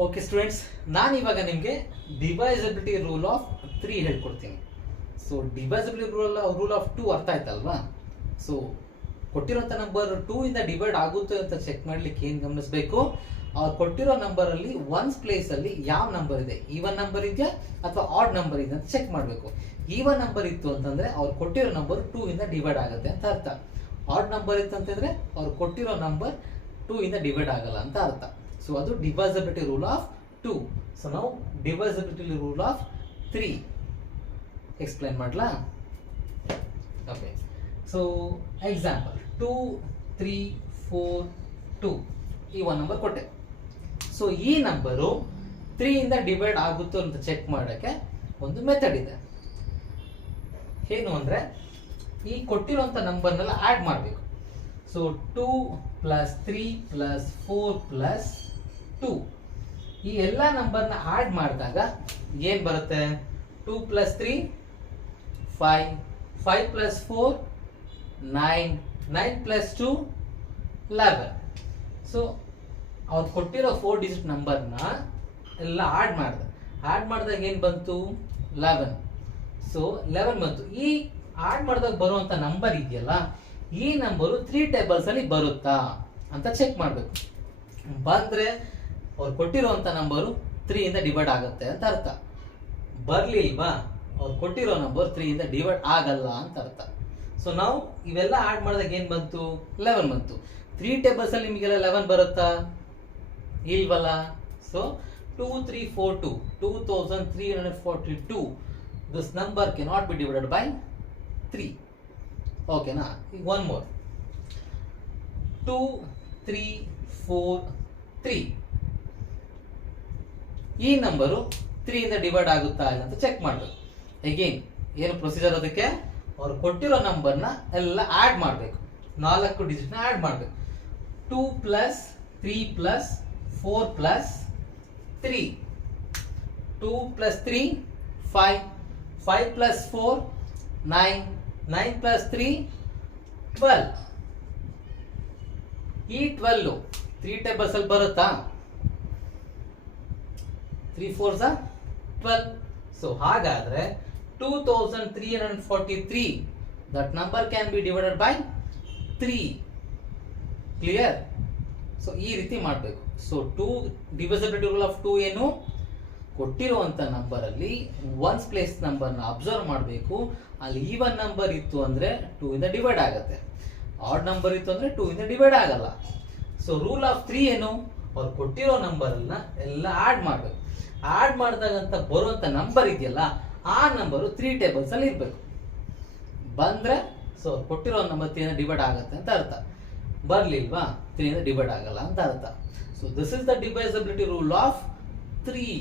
Okay students, ನಾನು ಇವಾಗ ನಿಮಗೆ ಡಿವೈಸಬಿಲಿಟಿ ರೂಲ್ ಆಫ್ 3 ಹೇಳ್ಕೊಡ್ತೀನಿ. ಸೊ ಡಿವೈಸಬಿಲಿಟಿ ರೂಲ್ ಆಫ್ 2 ಅರ್ಥ ಆಯ್ತಲ್ವಾ? ಸೊ ಕೊಟ್ಟಿರೋಂಥ ನಂಬರ್ 2 ಇಂದ ಡಿವೈಡ್ ಆಗುತ್ತೆ ಅಂತ ಚೆಕ್ ಮಾಡ್ಲಿಕ್ಕೆ ಏನು ಗಮನಿಸಬೇಕು? ಅವ್ರು ಕೊಟ್ಟಿರೋ ನಂಬರ್ ಅಲ್ಲಿ ಒನ್ಸ್ ಪ್ಲೇಸ್ ಅಲ್ಲಿ ಯಾವ ನಂಬರ್ ಇದೆ, ಈವನ್ ನಂಬರ್ ಇದೆಯಾ ಅಥವಾ ಆಡ್ ನಂಬರ್ ಇದೆ ಅಂತ ಚೆಕ್ ಮಾಡಬೇಕು. ಈವನ್ ನಂಬರ್ ಇತ್ತು ಅಂತಂದ್ರೆ ಅವ್ರು ಕೊಟ್ಟಿರೋ ನಂಬರ್ 2 ಇಂದ ಡಿವೈಡ್ ಆಗುತ್ತೆ ಅಂತ ಅರ್ಥ. ಆಡ್ ನಂಬರ್ ಇತ್ತು ಅಂತಂದ್ರೆ ಅವ್ರು ಕೊಟ್ಟಿರೋ ನಂಬರ್ 2 ಇಂದ ಡಿವೈಡ್ ಆಗಲ್ಲ ಅಂತ ಅರ್ಥ. ಸೊ ಅದು ಡಿವೈಸಬಿಲಿಟಿ ರೂಲ್ ಆಫ್ 2. ಸೊ ನಾವು ಡಿವೈಸಬಿಲಿಟಿ ರೂಲ್ ಆಫ್ 3 ಎಕ್ಸ್ಪ್ಲೈನ್ ಮಾಡ್ಲಾ? ಓಕೆ, ಸೊ ಎಕ್ಸಾಂಪಲ್ 2 3 4 2 ಈ ಒಂದು ನಂಬರ್ ಕೊಟ್ಟೆ. ಸೊ ಈ ನಂಬರು 3 ಇಂದ ಡಿವೈಡ್ ಆಗುತ್ತೋ ಅಂತ ಚೆಕ್ ಮಾಡೋಕ್ಕೆ ಒಂದು ಮೆಥಡ್ ಇದೆ. ಏನು ಅಂದ್ರೆ ಈ ಕೊಟ್ಟಿರುವಂತ ನಂಬರ್ನೆಲ್ಲ ಆಡ್ ಮಾಡಬೇಕು. ಸೊ 2 ಪ್ಲಸ್ 3 ಪ್ಲಸ್ 4 ಪ್ಲಸ್ 2 ಈ ಎಲ್ಲ ನಂಬರ್ನ ಆಡ್ ಮಾಡಿದಾಗ ಏನ್ ಬರುತ್ತೆ? 2 ಪ್ಲಸ್ 3 5, 5 ಪ್ಲಸ್ 4 9, 9 ಪ್ಲಸ್ 2 11. ಸೊ ಅವ್ರು ಕೊಟ್ಟಿರೋ 4 ಡಿಜಿಟ್ ನಂಬರ್ನ ಎಲ್ಲ ಆಡ್ ಮಾಡಿದಾಗ ಏನು ಬಂತು? 11. ಸೊ 11 ಬಂತು. ಈ ಆಡ್ ಮಾಡಿದಾಗ ಬರುವಂತ ನಂಬರ್ ಇದೆಯಲ್ಲ, ಈ ನಂಬರು 3 ಟೇಬಲ್ಸ್ ಅಲ್ಲಿ ಬರುತ್ತಾ ಅಂತ ಚೆಕ್ ಮಾಡಬೇಕು. ಬಂದ್ರೆ ಅವ್ರು ಕೊಟ್ಟಿರುವಂತ ನಂಬರು 3 ಇಂದ ಡಿವೈಡ್ ಆಗುತ್ತೆ ಅಂತ ಅರ್ಥ. ಬರ್ಲಿಲ್ವಾ? ಅವ್ರು ಕೊಟ್ಟಿರೋ ನಂಬರ್ 3 ಇಂದ ಡಿವೈಡ್ ಆಗಲ್ಲ ಅಂತ ಅರ್ಥ. ಸೊ ನಾವು ಇವೆಲ್ಲ ಆಡ್ ಮಾಡಿದಾಗ ಏನ್ ಬಂತು? 11 ಬಂತು. 3 ಟೇಬಲ್ಸ್ ಅಲ್ಲಿ ನಿಮಗೆಲ್ಲ 11 ಬರುತ್ತಾ? ಇಲ್ವಲ್ಲ. So 2 3 4 2 2342. This number cannot be divided by 3. ಓಕೆನಾ? ಈಗ ಒನ್ ಮೋರ್ 2 3 4 3 ಈ ನಂಬರು 3 ಇಂದ ಡಿವೈಡ್ ಆಗುತ್ತಾ ಇಲ್ಲ ಅಂತ ಚೆಕ್ ಮಾಡಬೇಕು. ಅಗೇನ್ ಏನು ಪ್ರೊಸೀಜರ್? ಅದಕ್ಕೆ ಅವ್ರು ಕೊಟ್ಟಿರೋ ನಂಬರ್ನ ಎಲ್ಲ ಆಡ್ ಮಾಡಬೇಕು. 4 ಡಿಜಿಟ್ನ ಆಡ್ ಮಾಡಬೇಕು. 2 plus 3 plus 4 plus 3 2 plus 3 5, 5 plus 4 9, 9 plus 3 12. ಈ 12 3 ಟೇಬಲ್ಸ್ ಅಲ್ಲಿ ಬರುತ್ತಾ? 3 4s 12. ಸೊ ಹಾಗಾದ್ರೆ 2343 that number can be divided by 3. Clear? So ಈ ರೀತಿ ಮಾಡಬೇಕು. ಸೊ 2 ಡಿವಿಸಿಬಿಲಿಟಿ ರೂಲ್ ಆಫ್ 2 ಏನು? ಕೊಟ್ಟಿರುವಂತ ನಂಬರ್ ಅಲ್ಲಿ ಒನ್ಸ್ ಪ್ಲೇಸ್ ನಂಬರ್ನ ಅಬ್ಸರ್ವ್ ಮಾಡಬೇಕು. ಅಲ್ಲಿ ಈವನ್ ನಂಬರ್ ಇತ್ತು ಅಂದ್ರೆ 2 ಇಂದ ಡಿವೈಡ್ ಆಗುತ್ತೆ. ಆಡ್ ನಂಬರ್ ಇತ್ತು ಅಂದ್ರೆ 2 ಇಂದ ಡಿವೈಡ್ ಆಗಲ್ಲ. ಸೊ ರೂಲ್ ಆಫ್ 3 ಏನು? ಅವ್ರು ಕೊಟ್ಟಿರೋ ನಂಬರ್ ಅನ್ನ ಎಲ್ಲ ಆಡ್ ಮಾಡಬೇಕು. ಆಡ್ ಮಾಡಿದಾಗಂತ ಬರುವಂತ ನಂಬರ್ ಇದೆಯಲ್ಲ, ಆ ನಂಬರು 3 ಟೇಬಲ್ಸ್ ಅಲ್ಲಿ ಇರ್ಬೇಕು. ಬಂದ್ರೆ ಸೊ ಕೊಟ್ಟಿರೋ ನಂಬರ್ 3 ಇಂದ ಡಿವೈಡ್ ಆಗುತ್ತೆ ಅಂತ ಅರ್ಥ. ಬರ್ಲಿಲ್ವಾ? 3 ಇಂದ ಡಿವೈಡ್ ಆಗಲ್ಲ ಅಂತ ಅರ್ಥ. So this is the ಡಿವೈಸಬಿಲಿಟಿ rule of 3.